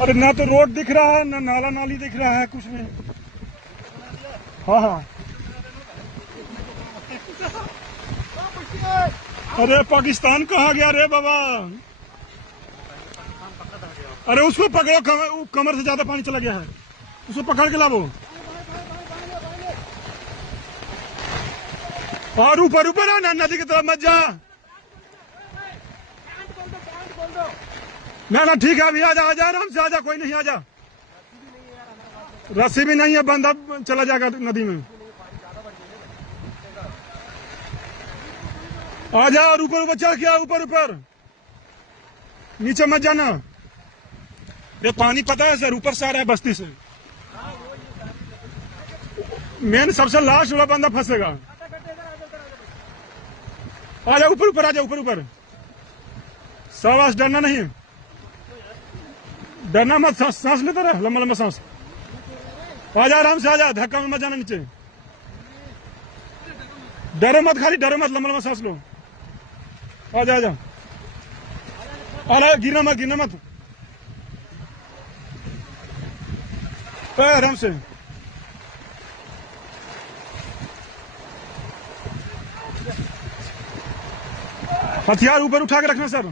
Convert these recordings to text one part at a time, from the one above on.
अरे ना तो रोड दिख रहा है, ना नाला नाली दिख रहा है, कुछ नहीं। हाँ हाँ। अरे पाकिस्तान कहाँ गया रे बाबा? अरे उसको पकड़ो, कमर से ज्यादा पानी चला गया है, उसको पकड़ के लाओ। और ऊपर ऊपर आना, नदी की तरफ मत जा। ना ठीक है, अभी आजा आजा, आराम से आजा, कोई नहीं, आजा। रस्सी भी नहीं है, बंदा चला जाएगा नदी में। आजा, और ऊपर ऊपर चढ़ गया, ऊपर ऊपर, नीचे मत जाना। ये पानी पता है सर, ऊपर से आ रहा है बस्ती से। मेन सबसे लास्ट वाला बंदा फंसेगा। आजा ऊपर ऊपर, आजा ऊपर ऊपर, शाबाश, डरना नहीं, डरना मत, सांस लेता रहे, लंबा लंबा सांस। आजा, आराम से आजा, धक्का में मत जाना नीचे। डरो मत, खाली डरो मत, लंबा लंबा सांस लो। आजा आजा, गिरना मत, गिरना मत, आराम से। हथियार ऊपर उठा के रखना सर।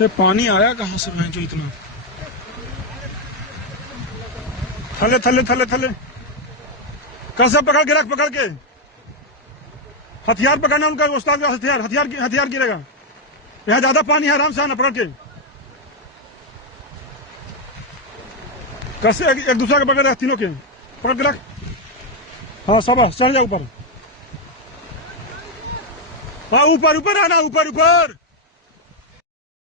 ये पानी आया कहां से भैंस जो इतना? थले थले थले थले, कैसे पकड़ के रख, पकड़ के। हथियार पकड़ना उनका उस्ताद का हथियार, हथियार गिरेगा। यहाँ ज्यादा पानी है, आराम से आना, पकड़ के। कैसे एक दूसरे के पकड़ रख, तीनों के पकड़ के रख। हाँ सब चढ़ जा ऊपर। हाँ ऊपर ऊपर आना, ऊपर ऊपर।